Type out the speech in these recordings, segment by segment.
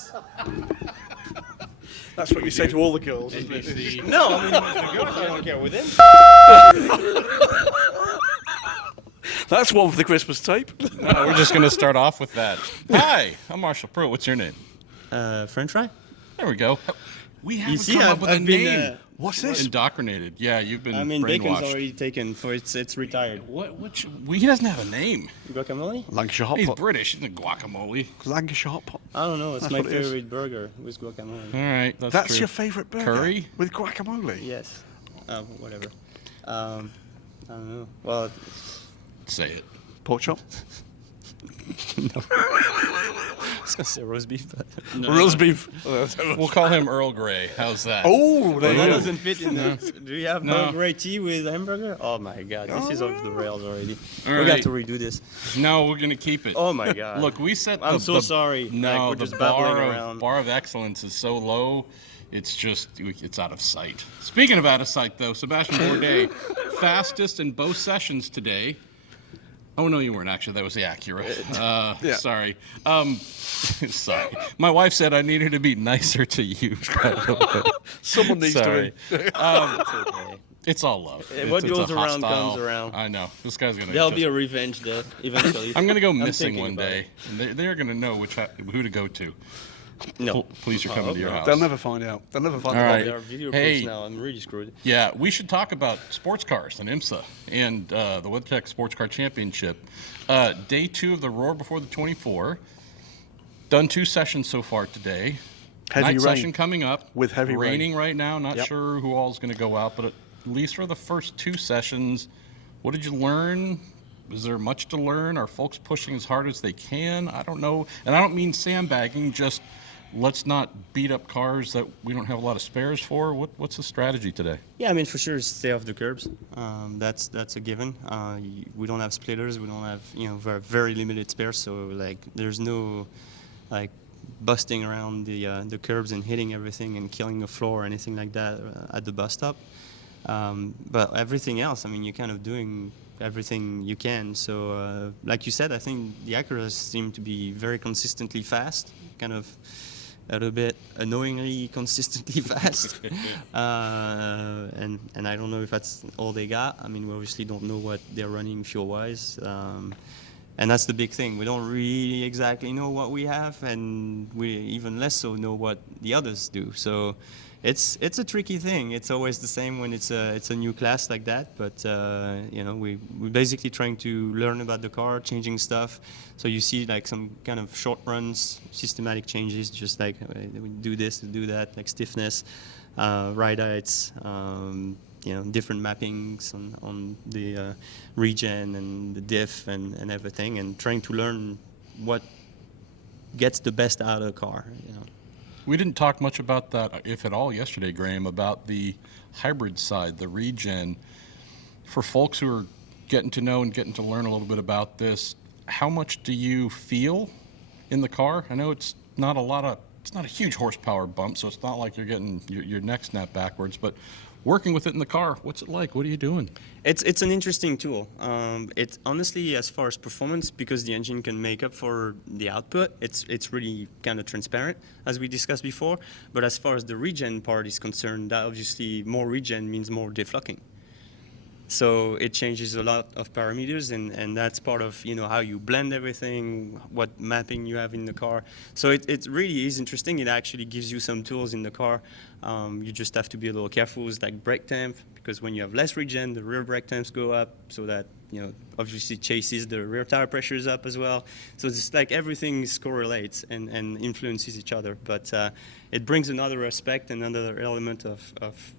Yes. That's what you say to all the girls, isn't it? NBC. No, I mean, the girls, I don't care with him. That's one for the Christmas tape. No, we're just going to start off with that. Hi, I'm Marshall Pruett. What's your name? French fry? There we go. We haven't see, come up with a I've been, name. What's this? Indoctrinated. Yeah, you've been I mean, bacon's brainwashed. already taken, so it's retired. He doesn't have a name. Guacamole? Lancashire hot He's pot. British. He's a guacamole. Lancashire hot pot. I don't know. It's That's my what it is. favorite burger with guacamole. All right, That's true. your favourite burger? Curry? With guacamole? Yes. Whatever. I don't know. Well, Say it. Pork chop? I was gonna say roast beef, but Roast beef. We'll call him Earl Grey. How's that? Oh, there that you go. doesn't fit in the. Do you have Earl Grey tea with hamburger? Oh my god, this is off the rails already. All We got right. to redo this. No, we're going to keep it. Oh my god. Look, we set I'm the, so sorry. No, Like, we're the just babbling bar around. bar of excellence is so low, it's out of sight. Speaking of out of sight, though, Sebastien Bourdais, fastest in both sessions today. Oh, no, you weren't, actually. That was the Acura. Yeah. Sorry. Sorry. My wife said I needed to be nicer to you. Someone needs Sorry. to be. It's okay. It's all love. What It's goes a around hostile- comes around. I know. This guy's going to... There'll be a revenge there eventually. I'm going to go I'm missing thinking one about day. And they're going to know who to go to. No. Police are coming to your house. They'll never find out. They'll never find All out. right. There are video Hey. clips now. I'm really screwed. Yeah, we should talk about sports cars and IMSA and the WeatherTech Sports Car Championship. Day 2 of the Roar Before the 24. Done 2 sessions so far today. Heavy Night rain. session coming up. With heavy rain. Raining right now. Not Yep. sure who all is going to go out, but at least for the first 2 sessions, what did you learn? Is there much to learn? Are folks pushing as hard as they can? I don't know. And I don't mean sandbagging, just let's not beat up cars that we don't have a lot of spares for. What's the strategy today? Yeah, I mean, for sure, stay off the curbs. That's a given. We don't have splitters. We don't have, very, very limited spares. So, like, there's no, like, busting around the curbs and hitting everything and killing the floor or anything like that at the bus stop. But everything else, I mean, you're kind of doing everything you can. So, like you said, I think the Acuras seem to be very consistently fast, kind of a little bit annoyingly consistently fast. And I don't know if that's all they got. I mean, we obviously don't know what they're running fuel-wise. And that's the big thing. We don't really exactly know what we have, and we even less so know what the others do. So it's a tricky thing. It's always the same when it's a new class like that. But we're basically trying to learn about the car, changing stuff. So you see like some kind of short runs, systematic changes, just like we do this, we do that, like stiffness, ride heights. Different mappings on the regen and the diff and everything, and trying to learn what gets the best out of the car. We didn't talk much about that, if at all, yesterday, Graham, about the hybrid side, the regen. For folks who are getting to know and getting to learn a little bit about this, how much do you feel in the car? I know it's not a huge horsepower bump, so it's not like you're getting your neck snapped backwards, but working with it in the car, what's it like? What are you doing? It's an interesting tool. It's honestly, as far as performance, because the engine can make up for the output, it's really kind of transparent, as we discussed before. But as far as the regen part is concerned, that obviously more regen means more deflocking. So it changes a lot of parameters, and that's part of how you blend everything, what mapping you have in the car. So it really is interesting. It actually gives you some tools in the car. You just have to be a little careful with like brake temp, because when you have less regen, the rear brake temps go up, so that obviously chases the rear tire pressures up as well. So it's like everything correlates and influences each other. But it brings another aspect, another element of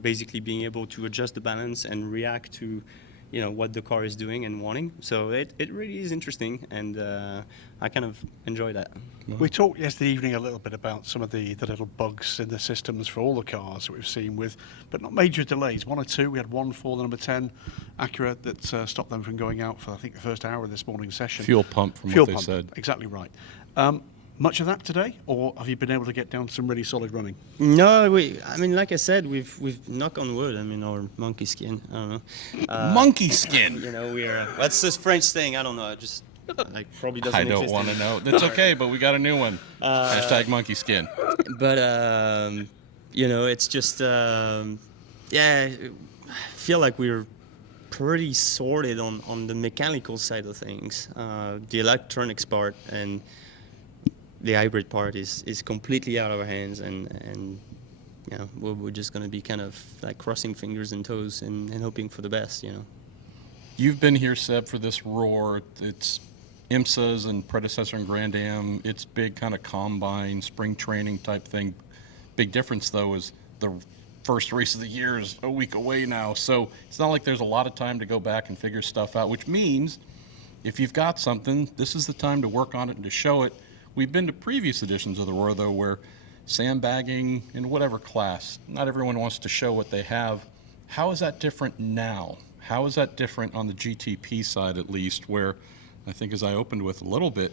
basically being able to adjust the balance and react to what the car is doing and wanting. So it really is interesting, and I kind of enjoy that. We talked yesterday evening a little bit about some of the little bugs in the systems for all the cars that we've seen but not major delays. 1 or 2. We had one for the number 10 Acura that stopped them from going out for, I think, the first hour of this morning's session. Fuel pump, from Fuel what they pump, said. exactly right. Much of that today, or have you been able to get down to some really solid running? No, like I said, we've knock on wood. I mean, or monkey skin. I don't know. Monkey skin. We're that's this French thing. I don't know. Like probably doesn't I don't exist want to anymore. know. That's okay, but we got a new one. Hashtag monkey skin. But it's just yeah, I feel like we're pretty sorted on the mechanical side of things. The electronics part and the hybrid part is completely out of our hands, and we're just going to be kind of like crossing fingers and toes and hoping for the best. You've been here, Seb, for this Roar. It's IMSA's and predecessor in Grand Am. It's big kind of combine, spring training type thing. Big difference, though, is the first race of the year is a week away now. So it's not like there's a lot of time to go back and figure stuff out, which means if you've got something, this is the time to work on it and to show it. We've been to previous editions of the Roar, though, where sandbagging in whatever class, not everyone wants to show what they have. How is that different now? How is that different on the GTP side, at least, where I think, as I opened with a little bit,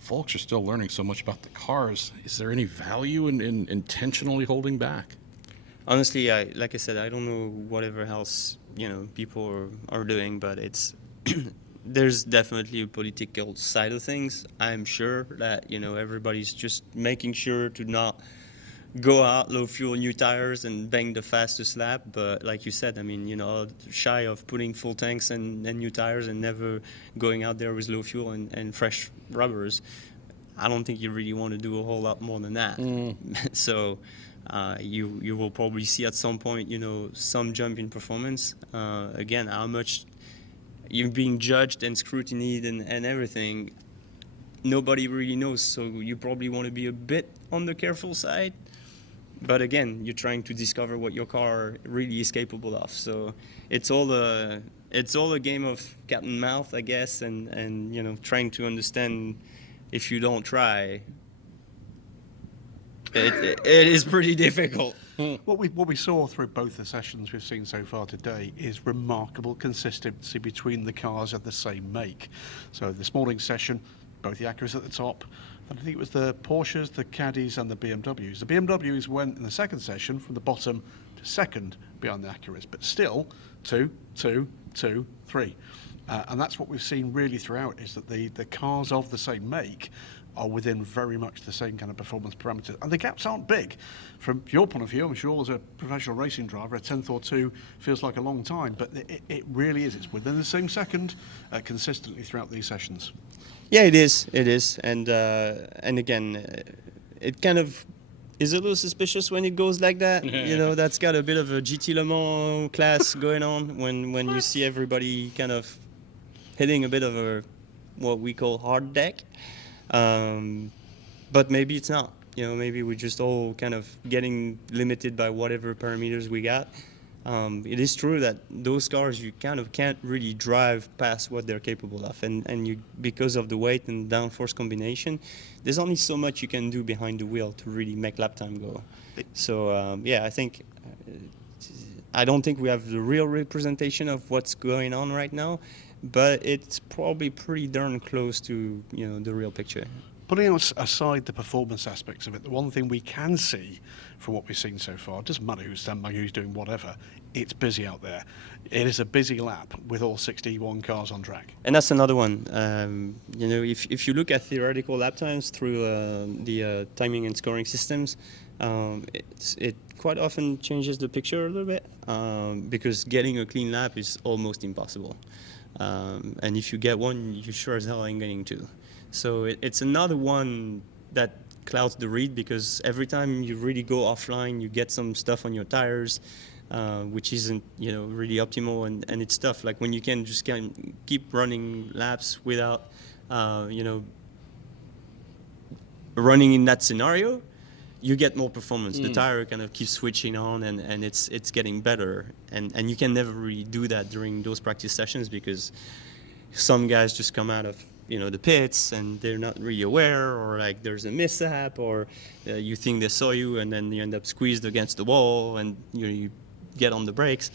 folks are still learning so much about the cars. Is there any value in intentionally holding back? Honestly, like I said, I don't know whatever else people are doing, but it's there's definitely a political side of things. I'm sure that everybody's just making sure to not go out low fuel, new tires, and bang the fastest lap. But like you said, I mean, shy of putting full tanks and new tires and never going out there with low fuel and fresh rubbers, I don't think you really want to do a whole lot more than that. So you will probably see at some point, some jump in performance. Again, how much you're being judged and scrutinized and everything, nobody really knows. So you probably want to be a bit on the careful side. But again, you're trying to discover what your car really is capable of. So it's all a game of cat and mouse, I guess, and trying to understand. If you don't try, it is pretty difficult. What we saw through both the sessions we've seen so far today is remarkable consistency between the cars of the same make. So this morning's session, both the Acuras at the top, and I think it was the Porsches, the Caddies and the BMWs. The BMWs went in the second session from the bottom to second behind the Acuras, but still 2, 2, 2, 3. And that's what we've seen really throughout, is that the cars of the same make are within very much the same kind of performance parameters. And the gaps aren't big. From your point of view, I'm sure as a professional racing driver, a tenth or two feels like a long time, but it really is. It's within the same second consistently throughout these sessions. Yeah, it is. It is. And again, it kind of is a little suspicious when it goes like that. That's got a bit of a GT Le Mans class going on when you see everybody kind of hitting a bit of a what we call hard deck. But maybe it's not. Maybe we're just all kind of getting limited by whatever parameters we got. It is true that those cars you kind of can't really drive past what they're capable of, and you, because of the weight and downforce combination, there's only so much you can do behind the wheel to really make lap time go. So I don't think we have the real representation of what's going on right now, but it's probably pretty darn close to the real picture. Putting aside the performance aspects of it, the one thing we can see from what we've seen so far, it doesn't matter who's standing, who's doing whatever, it's busy out there. It is a busy lap with all 61 cars on track. And that's another one. If you look at theoretical lap times through the timing and scoring systems, it quite often changes the picture a little bit because getting a clean lap is almost impossible. And if you get one, you sure as hell ain't getting two. So it's another one that clouds the read, because every time you really go offline, you get some stuff on your tires, which isn't really optimal, and it's tough. Like when you can just keep running laps without running in that scenario, you get more performance. The tire kind of keeps switching on, and it's getting better, and you can never really do that during those practice sessions, because some guys just come out of the pits and they're not really aware, or like there's a mishap, or you think they saw you and then you end up squeezed against the wall and you get on the brakes.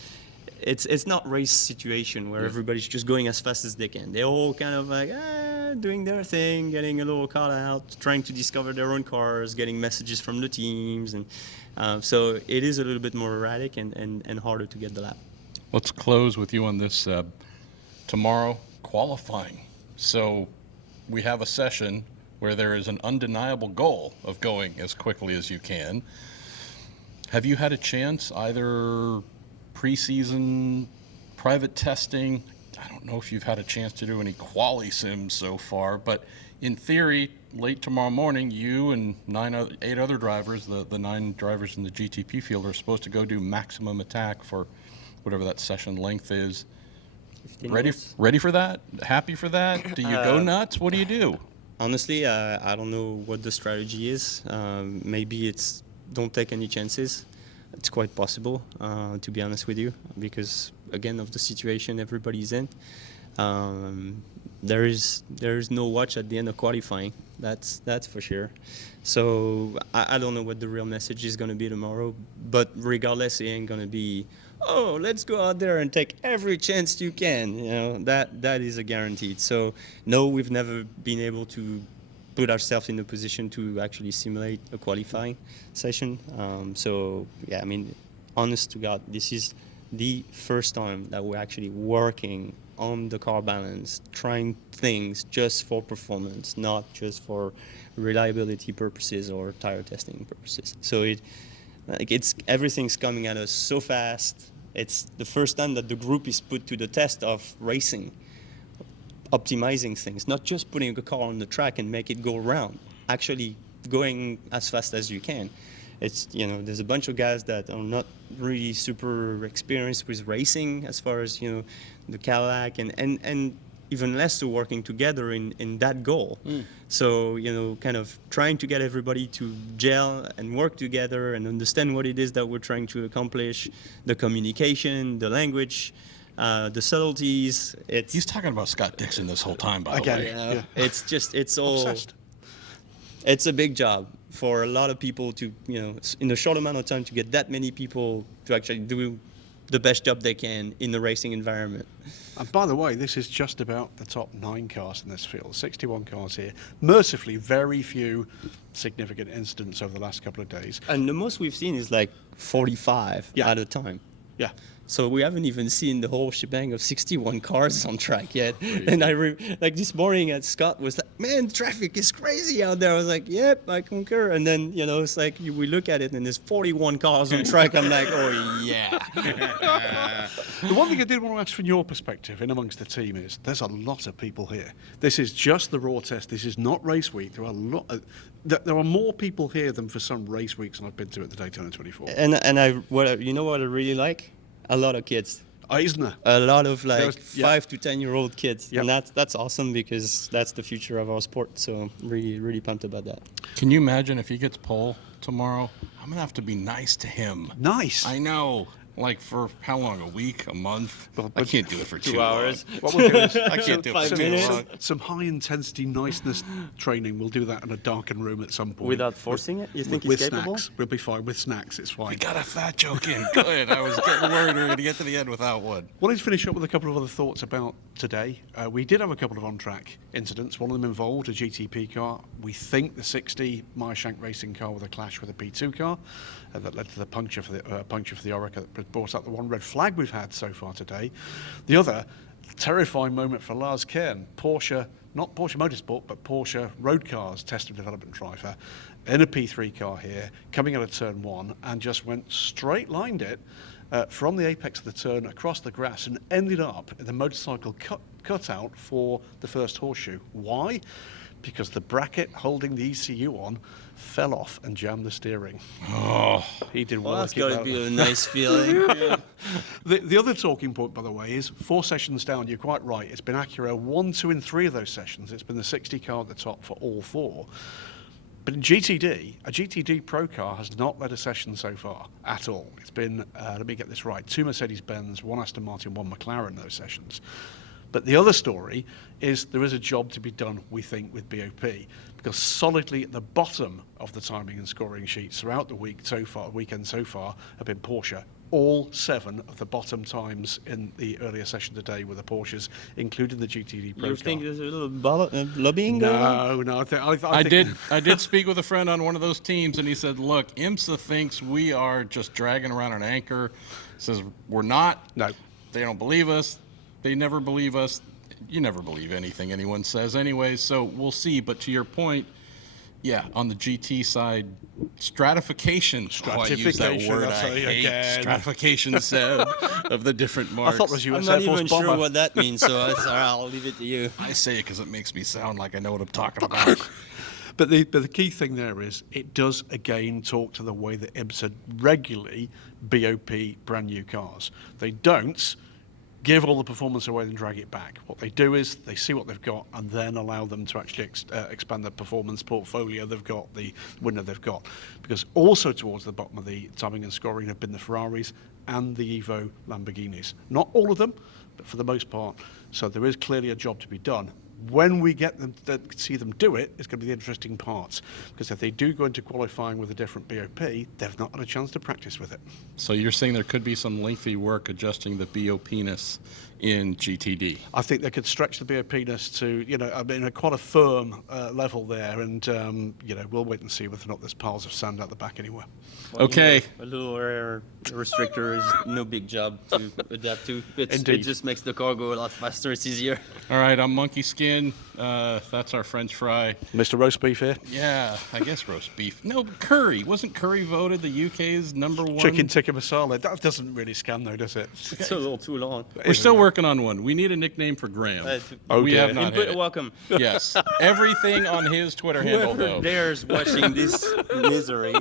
It's not race situation where everybody's just going as fast as they can. They're all kind of like doing their thing, getting a little call out, trying to discover their own cars, getting messages from the teams, and so it is a little bit more erratic and harder to get the lap. Let's close with you on this, Seb. Tomorrow, qualifying. So we have a session where there is an undeniable goal of going as quickly as you can. Have you had a chance, either preseason, private testing? I don't know if you've had a chance to do any quali sims so far, but in theory, late tomorrow morning, you and 8 other drivers, the 9 drivers in the GTP field, are supposed to go do maximum attack for whatever that session length is. 15 Ready minutes. ready for that? Happy for that? Do you go nuts? What do you do? Honestly, I don't know what the strategy is. Maybe it's don't take any chances. It's quite possible, to be honest with you, because again of the situation everybody's in. There is no watch at the end of qualifying. That's for sure. So I don't know what the real message is going to be tomorrow. But regardless, it ain't going to be, oh, let's go out there and take every chance you can. You know, that is a guaranteed. So no, we've never been able to put ourselves in a position to actually simulate a qualifying session. So yeah, I mean, honest to God, this is the first time that we're actually working on the car balance, trying things just for performance, not just for reliability purposes or tire testing purposes. So it's everything's coming at us so fast. It's the first time that the group is put to the test of racing, optimizing things, not just putting a car on the track and make it go around, actually going as fast as you can. It's, you know, there's a bunch of guys that are not really super experienced with racing as far as, you know, the Cadillac and even less so working together in that goal. So, you know, kind of trying to get everybody to gel and work together and understand what it is that we're trying to accomplish, the communication, the language, the subtleties. He's talking about Scott Dixon this whole time, by the get way. it. Yeah, Yeah. it's all. Obsessed. It's a big job for a lot of people to, you know, in a short amount of time to get that many people to actually do the best job they can in the racing environment. And by the way, this is just about the top 9 cars in this field. 61 cars here. Mercifully, very few significant incidents over the last couple of days. And the most we've seen is like 45 Yeah. at a time. Yeah. So we haven't even seen the whole shebang of 61 cars on track yet. And like this morning at Scott was like, man, traffic is crazy out there. I was like, yep, I concur. And then, you know, it's like we look at it and there's 41 cars on track. I'm like, oh yeah. The one thing I did want to ask from your perspective in amongst the team is there's a lot of people here. This is just the raw test. This is not race week. There are there are more people here than for some race weeks than I've been to at the Daytona 24. And you know what I really like? A lot of kids. Isn't there? A lot of like There's- yeah. 5 to 10-year-old kids. Yep. And that's awesome because that's the future of our sport. So really, really pumped about that. Can you imagine if he gets pole tomorrow? I'm going to have to be nice to him. Nice. I know. Like for how long? A week? A month? Well, I but- can't do it for 2 hours. What we'll do is I can't do it for 5 too minutes. long. some high-intensity niceness training. We'll do that in a darkened room at some point. Without forcing it? You think with he's capable? snacks. We'll be fine. With snacks, it's fine. We got a fat joke in. Good. I was getting worried we were going to get to the end without one. Wanted to finish up with a couple of other thoughts about today. We did have a couple of on-track incidents. One of them involved a GTP car. We think the 60 Meyershank Racing car with a clash with a P2 car that led to the puncture for the Orica that brought up the one red flag we've had so far today. The other terrifying moment for Lars Kern, Porsche, not Porsche Motorsport, but Porsche Road Cars Test and Development Driver in a P3 car here, coming out of turn 1 and just went straight lined it from the apex of the turn across the grass and ended up in the motorcycle cutout for the first horseshoe. Why? Because the bracket holding the ECU on fell off and jammed the steering. Oh, He did Well, work that's it got to out. be a nice feeling. The other talking point, by the way, is 4 sessions down. You're quite right. It's been Acura 1, 2, and 3 of those sessions. It's been the 60 car at the top for all 4. But in GTD, a GTD Pro car has not led a session so far at all. It's been, let me get this right, 2 Mercedes-Benz, 1 Aston Martin, 1 McLaren in those sessions. But the other story is there is a job to be done, we think, with BOP, because solidly at the bottom of the timing and scoring sheets throughout the weekend so far, have been Porsche. All 7 of the bottom times in the earlier session today were the Porsches, including the GTD Pro You car. think there's a little lobbying going on? No, I think did speak with a friend on one of those teams, and he said, "Look, IMSA thinks we are just dragging around an anchor. Says we're not. No. They don't believe us. They never believe us. you never believe anything anyone says anyway, so we'll see. But to your point, yeah, on the GT side, stratification. Oh, I use that Stratification, word. that's I it hate again. stratification said of the different I marks. thought it was I'm US not Air Force even bomber. sure what that means, so I'll leave it to you. I say it because it makes me sound like I know what I'm talking about. But the key thing there is it does again talk to the way that IMSA regularly BOP brand new cars. They don't give all the performance away and drag it back. What they do is they see what they've got and then allow them to actually expand the performance portfolio they've got, the winner they've got. Because also towards the bottom of the timing and scoring have been the Ferraris and the Evo Lamborghinis. Not all of them, but for the most part. So there is clearly a job to be done. When we get them to see them do it, it's going to be the interesting parts. Because if they do go into qualifying with a different BOP, they've not had a chance to practice with it. So you're saying there could be some lengthy work adjusting the BOP-ness in GTD? I think they could stretch the BOP-ness to, quite a firm level there. And, we'll wait and see whether or not there's piles of sand at the back anywhere. Well, Okay. a little air restrictor is no big job to adapt to. It Indeed. just makes the car go a lot faster. It's easier. All right, I'm Monkey Skin. That's our French fry. Mr. Roast Beef here. Yeah, I guess roast beef. No, curry. Wasn't curry voted the UK's #1? Chicken tikka masala. That doesn't really scan though, does it? It's a little too long. We're still working on one. We need a nickname for Graham. Oh, we dear. have not Input hit it. welcome. Yes. Everything on his Twitter handle, Whoever though. dares watching this misery.